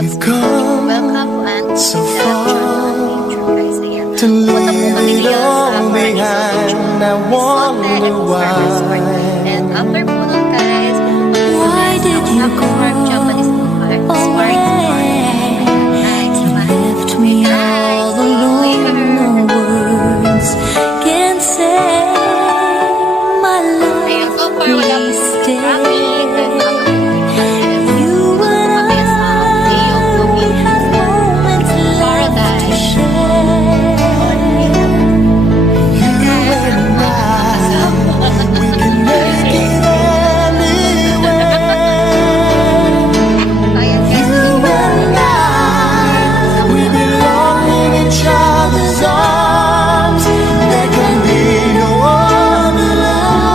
We've come so far to leave it all behind. I wonder why. And after po nun guys, Why did you go Japanese away? Left me all alone, no words can say my love. Ayan, so far wala po Please si stay. Rami. You and I have moments left to share. You and I, we can make it anywhere. Ayan guys, You and I, we belong in each other's arms. There can be no other love.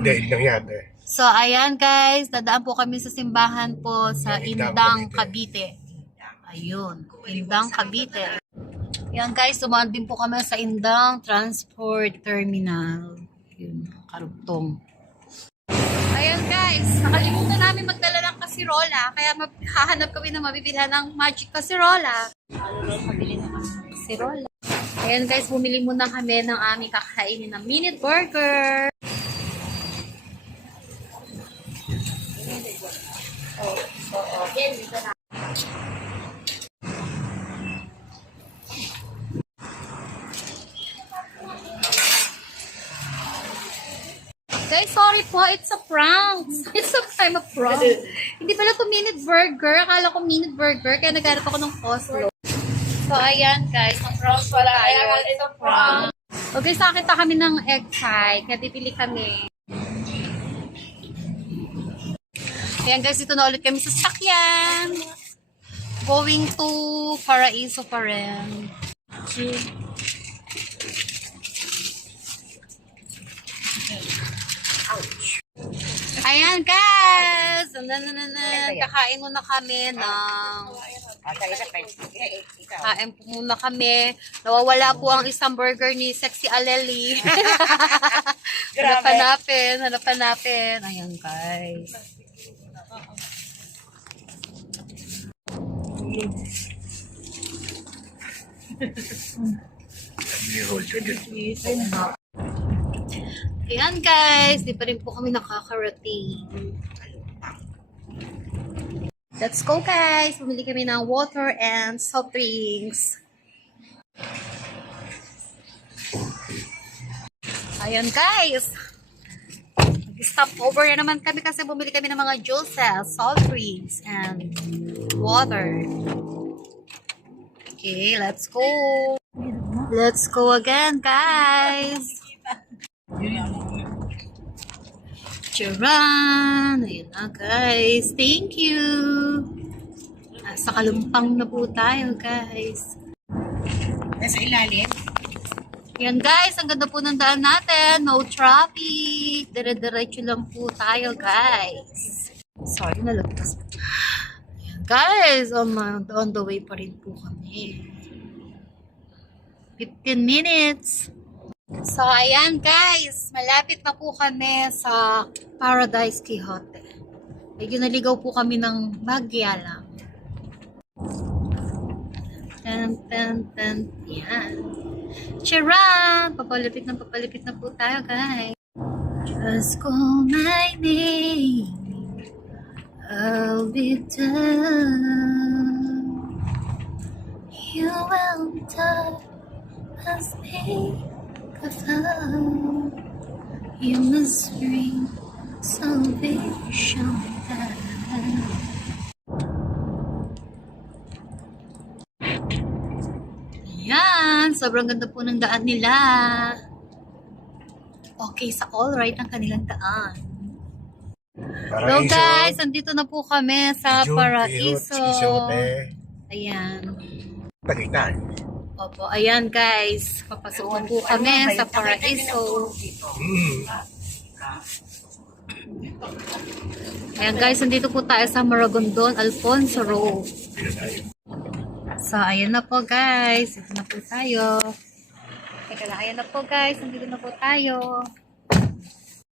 Hindi lang yan eh. so ayan guys, dadaan po kami sa simbahan po sa Indang, Cavite. Ayun, Indang, Cavite. Ayan guys, dumaan din po kami sa Indang Transport Terminal. Yun, karugtong. Ayan guys, nakalimutan namin magdala ng kasirola, kaya hahanap kami ng mabibilhan ng magic kasirola. Mabili na kami ng kasirola. Ayan guys, bumili muna kami ng aming kakainin na minute burger. Guys, sorry po. It's a prank. It's a time of prank. Hindi pala to minute burger. Akala ko minute burger. Kaya naghanap ako ng Oslo. So, ayan guys. Ang prank pala. Ayan, it's a prank. So guys, nakakita kami ng egg pie. Kaya bibili kami. Ayan guys, dito na ulit kami sa sakyan. Going to Paraiso pa rin. Ayan guys! Kakain muna kami ng... Kain po muna kami. Nawawala po ang isang burger ni Sexy Aleli. Hanapan-napin. Ayan guys. Ayan guys, di pa rin po kami nakakarating. Let's go guys! Bumili kami ng water and soft drinks. Ayan guys! Stop over na naman kami kasi bumili kami ng mga juices, soft drinks, and water. Okay, let's go! Let's go again guys! Charan! Ayan na guys. Thank you! Nasa Kalumpang na po tayo guys. Nasa ilalim? Ayan guys, ang ganda po ng daan natin. No traffic. Dire-diretso lang po tayo guys. Sorry, nalagpas. Ayan guys, on the way pa rin po kami. 15 minutes. So, ayan guys, malapit na po kami sa Paradise Quixote. Medyo naligaw po kami ng bagya lang. Tan. Yan. Charan! Papalapit na po tayo guys. Just call my name, I'll be done. You will die as me. Your misery, salvation. Ayan, sobrang ganda po ng daan nila. Okay, sa all right ang kanilang daan. Hello guys, andito na po kami sa Paraiso. Ayan. Pagitan. Opo, ayan guys. Papasok na po kami sa Paraiso. Ayan guys, nandito po tayo sa Maragondon, Alfonso Road. So, ayan na po guys. Ito na po tayo. Teka lang, ayan na po guys. Nandito na po tayo.